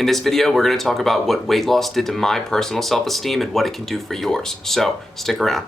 In this video, we're going to talk about what weight loss did to my personal self-esteem and what it can do for yours. So, stick around.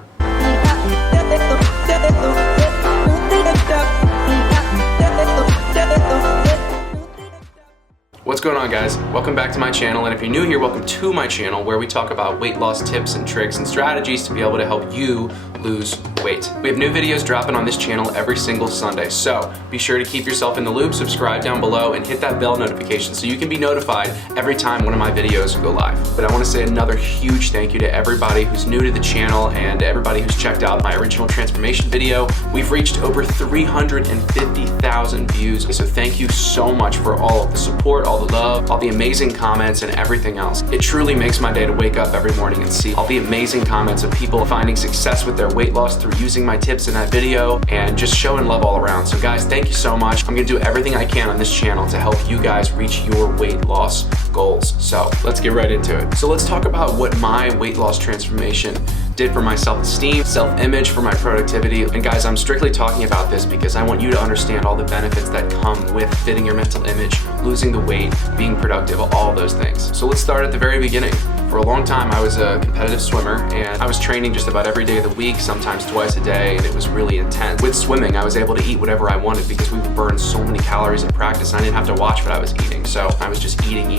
What's going on, guys? Welcome back to my channel, and if you're new here, welcome to my channel where we talk about weight loss tips and tricks and strategies to be able to help you lose weight. We have new videos dropping on this channel every single Sunday, so be sure to keep yourself in the loop, subscribe down below, and hit that bell notification so you can be notified every time one of my videos go live. But I want to say another huge thank you to everybody who's new to the channel and everybody who's checked out my original transformation video. We've reached over 350,000 views, so thank you so much for all of the support, all the love, all the amazing comments, and everything else. It truly makes my day to wake up every morning and see all the amazing comments of people finding success with their weight loss through using my tips in that video and just showing love all around. So guys, thank you so much. I'm gonna do everything I can on this channel to help you guys reach your weight loss goals. So let's get right into it. So let's talk about what my weight loss transformation did for my self-esteem, self-image, for my productivity. And guys, I'm strictly talking about this because I want you to understand all the benefits that come with fitting your mental image, losing the weight, being productive, all those things. So let's start at the very beginning. For a long time, I was a competitive swimmer, and I was training just about every day of the week, sometimes twice a day, and it was really intense. With swimming, I was able to eat whatever I wanted because we would burn so many calories in practice, and I didn't have to watch what I was eating. So I was just eating.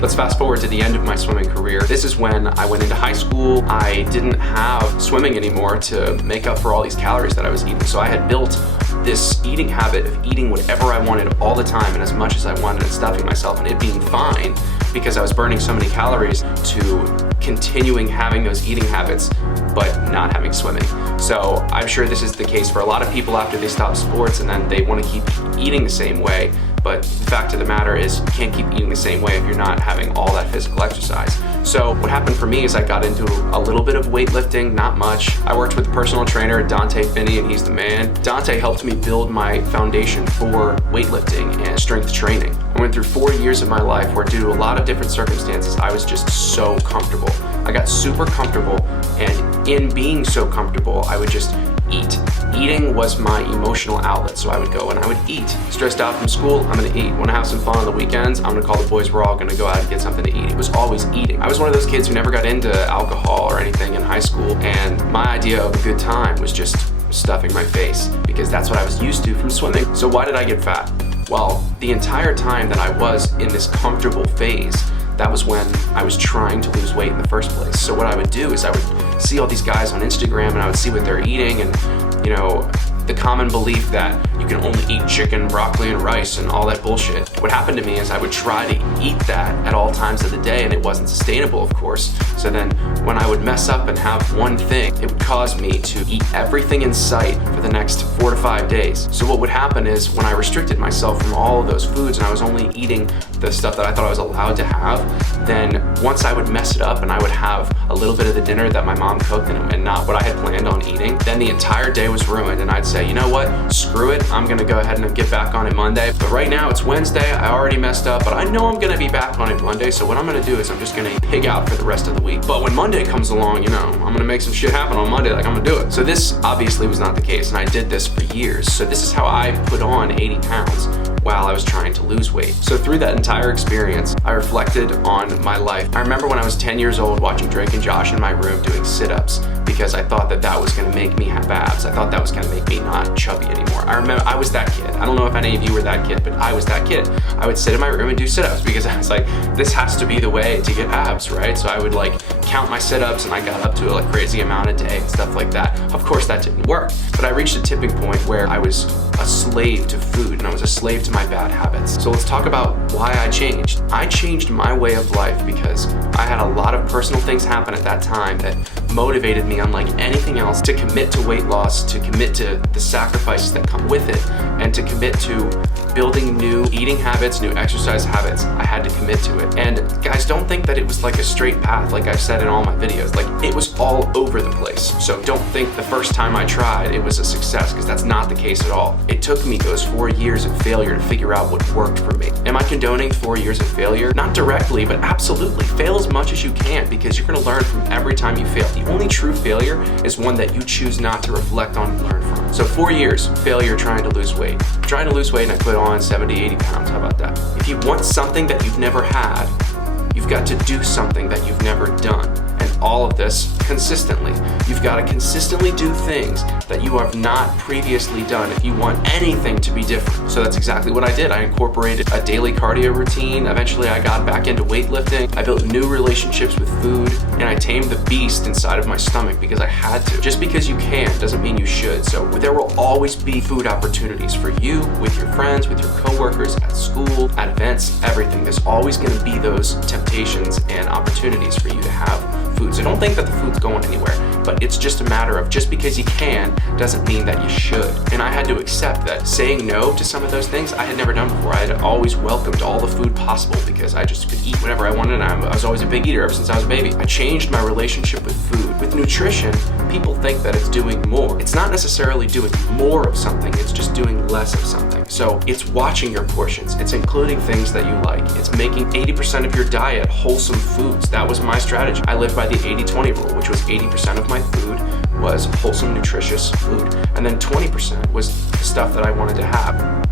Let's fast forward to the end of my swimming career. This is when I went into high school. I didn't have swimming anymore to make up for all these calories that I was eating. So I had built this eating habit of eating whatever I wanted all the time and as much as I wanted and stuffing myself and it being fine because I was burning so many calories, to continuing having those eating habits but not having swimming. So I'm sure this is the case for a lot of people after they stop sports and then they want to keep eating the same way. But the fact of the matter is you can't keep eating the same way if you're not having all that physical exercise. So what happened for me is I got into a little bit of weightlifting, not much. I worked with a personal trainer, Dante Finney, and he's the man. Dante helped me build my foundation for weightlifting and strength training. I went through 4 years of my life where, due to a lot of different circumstances, I was just so comfortable. I got super comfortable, and in being so comfortable, I would just eat. Eating was my emotional outlet, so I would go and I would eat. Stressed out from school, I'm gonna eat. Wanna have some fun on the weekends, I'm gonna call the boys, we're all gonna go out and get something to eat. It was always eating. I was one of those kids who never got into alcohol or anything in high school, and my idea of a good time was just stuffing my face because that's what I was used to from swimming. So why did I get fat? Well, the entire time that I was in this comfortable phase, that was when I was trying to lose weight in the first place. So what I would do is I would see all these guys on Instagram and I would see what they're eating, and you know, the common belief that you can only eat chicken, broccoli, and rice and all that bullshit. What happened to me is I would try to eat that at all times of the day, and it wasn't sustainable, of course. So then when I would mess up and have one thing, it would cause me to eat everything in sight for the next 4 to 5 days. So what would happen is when I restricted myself from all of those foods and I was only eating the stuff that I thought I was allowed to have, then once I would mess it up and I would have a little bit of the dinner that my mom cooked and not what I had planned on eating, then the entire day was ruined, and I'd say, you know what, screw it, I'm gonna go ahead and get back on it Monday. But right now it's Wednesday, I already messed up, but I know I'm gonna be back on it Monday, so what I'm gonna do is I'm just gonna pig out for the rest of the week. But when Monday comes along, you know, I'm gonna make some shit happen on Monday, like I'm gonna do it. So this obviously was not the case, and I did this for years. So this is how I put on 80 pounds while I was trying to lose weight. So through that entire experience, I reflected on my life. I remember when I was 10 years old watching Drake and Josh in my room doing sit-ups because I thought that that was gonna make me have abs. I thought that was gonna make me not chubby anymore. I remember I was that kid. I don't know if any of you were that kid, but I was that kid. I would sit in my room and do sit-ups because I was like, this has to be the way to get abs, right? So I would like count my sit-ups and I got up to a crazy amount a day and stuff like that. Of course that didn't work, but I reached a tipping point where I was a slave to food and I was a slave to my bad habits. So let's talk about why I changed. I changed my way of life because I had a lot of personal things happen at that time that motivated me, unlike anything else, to commit to weight loss, to commit to the sacrifices that come with it, and to commit to building new eating habits, new exercise habits. I had to commit to it. And guys, don't think that it was like a straight path, like I've said in all my videos. Like, it was all over the place. So don't think the first time I tried it was a success, because that's not the case at all. It took me those 4 years of failure to figure out what worked for me. Am I condoning 4 years of failure? Not directly, but absolutely. Fail as much as you can, because you're gonna learn from every time you fail. The only true failure is one that you choose not to reflect on and learn from. So 4 years, failure trying to lose weight. Trying to lose weight and I put on 70, 80 pounds, how about that? If you want something that you've never had, you've got to do something that you've never done. And all of this consistently. You've got to consistently do things that you have not previously done if you want anything to be different. So that's exactly what I did. I incorporated a daily cardio routine. Eventually I got back into weightlifting. I built new relationships with food, and I tamed the beast inside of my stomach because I had to. Just because you can doesn't mean you should. So there will always be food opportunities for you, with your friends, with your coworkers, at school, at events, everything. There's always going to be those temptations and opportunities for you to have food. So don't think that the food's going anywhere, but it's just a matter of just because you can doesn't mean that you should. And I had to accept that saying no to some of those things I had never done before. I had always welcomed all the food possible because I just could eat whatever I wanted, and I was always a big eater ever since I was a baby. I changed my relationship with food. With nutrition, people think that it's doing more. It's not necessarily doing more of something, it's just doing less of something. So it's watching your portions, it's including things that you like, it's making 80% of your diet wholesome foods. That was my strategy. I lived by the 80-20 rule, which was 80% of my food was wholesome, nutritious food, and then 20% was the stuff that I wanted to have.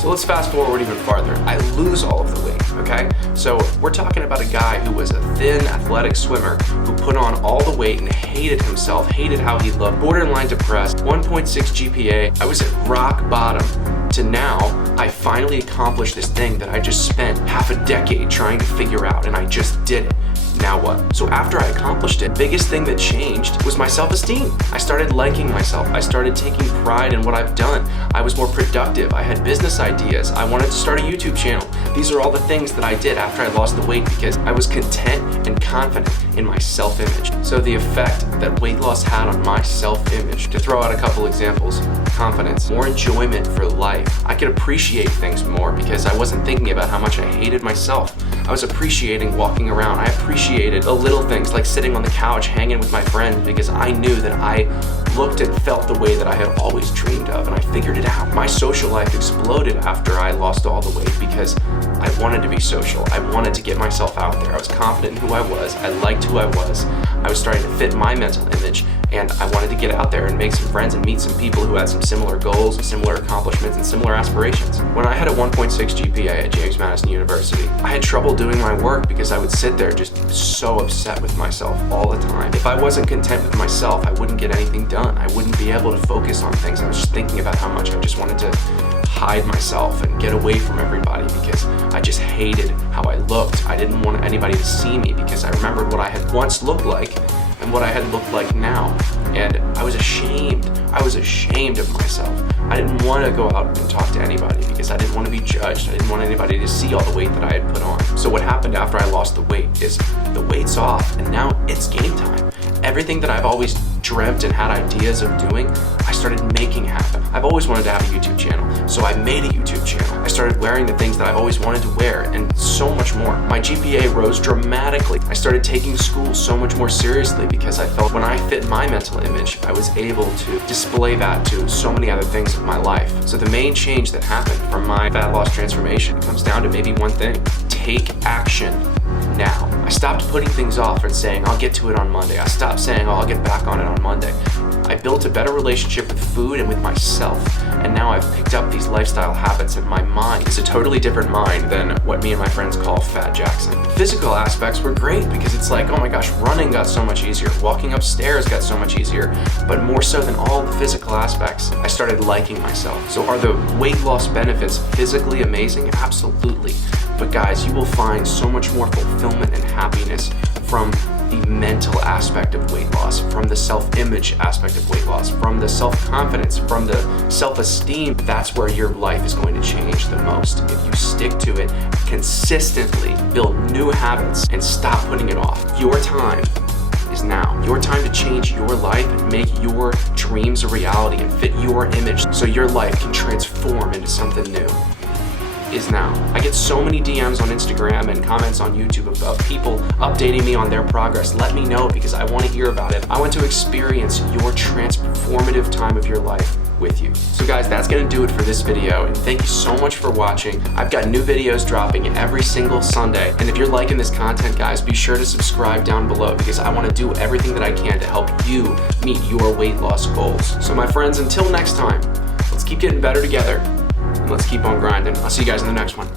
So let's fast forward even farther. I lose all of the weight, okay? So we're talking about a guy who was a thin, athletic swimmer who put on all the weight and hated himself, hated how he looked, borderline depressed, 1.6 GPA. I was at rock bottom. To now, I finally accomplished this thing that I just spent half a decade trying to figure out, and I just did it. Now what? So after I accomplished it, the biggest thing that changed was my self-esteem. I started liking myself. I started taking pride in what I've done. I was more productive. I had business ideas. I wanted to start a YouTube channel. These are all the things that I did after I lost the weight because I was content and confident in my self-image. So the effect that weight loss had on my self-image, to throw out a couple examples: confidence, more enjoyment for life. I could appreciate things more because I wasn't thinking about how much I hated myself. I was appreciating walking around. I appreciated the little things like sitting on the couch hanging with my friends because I knew that I looked and felt the way that I had always dreamed of, and I figured it out. My social life exploded after I lost all the weight because I wanted to be social. I wanted to get myself out there. I was confident in who I was. I liked who I was. I was starting to fit my mental image, and I wanted to get out there and make some friends and meet some people who had some similar goals, similar accomplishments, and similar aspirations. When I had a 1.6 GPA at James Madison University, I had trouble doing my work because I would sit there just so upset with myself all the time. If I wasn't content with myself, I wouldn't get anything done. I wouldn't be able to focus on things. I was just thinking about how much I just wanted to hide myself and get away from everybody because I just hated how I looked. I didn't want anybody to see me because I remembered what I had once looked like and what I had looked like now. And I was ashamed. I was ashamed of myself. I didn't want to go out and talk to anybody because I didn't want to be judged. I didn't want anybody to see all the weight that I had put on. So what happened after I lost the weight is the weight's off and now it's game time. Everything that I've always dreamt and had ideas of doing, I started making happen. I've always wanted to have a YouTube channel, so I made a YouTube channel. I started wearing the things that I've always wanted to wear and so much more. My GPA rose dramatically. I started taking school so much more seriously because I felt when I fit my mental image, I was able to display that to so many other things in my life. So the main change that happened from my fat loss transformation comes down to maybe one thing: take action now. I stopped putting things off and saying, I'll get to it on Monday. I stopped saying, oh, I'll get back on it on Monday. I built a better relationship with food and with myself, and now I've picked up these lifestyle habits, and my mind is a totally different mind than what me and my friends call Fat Jackson. Physical aspects were great because it's like, oh my gosh, running got so much easier, walking upstairs got so much easier, but more so than all the physical aspects, I started liking myself. So are the weight loss benefits physically amazing? Absolutely. But guys, you will find so much more fulfillment and happiness from the mental aspect of weight loss, from the self-image aspect of weight loss, from the self-confidence, from the self-esteem. That's where your life is going to change the most. If you stick to it consistently, build new habits, and stop putting it off. Your time is now. Your time to change your life and make your dreams a reality and fit your image so your life can transform into something new is now. I get so many DMs on Instagram and comments on YouTube about people updating me on their progress. Let me know because I want to hear about it. I want to experience your transformative time of your life with you. So guys, that's gonna do it for this video, and thank you so much for watching. I've got new videos dropping every single Sunday, and if you're liking this content, guys, be sure to subscribe down below because I wanna do everything that I can to help you meet your weight loss goals. So my friends, until next time, let's keep getting better together, and let's keep on grinding. I'll see you guys in the next one.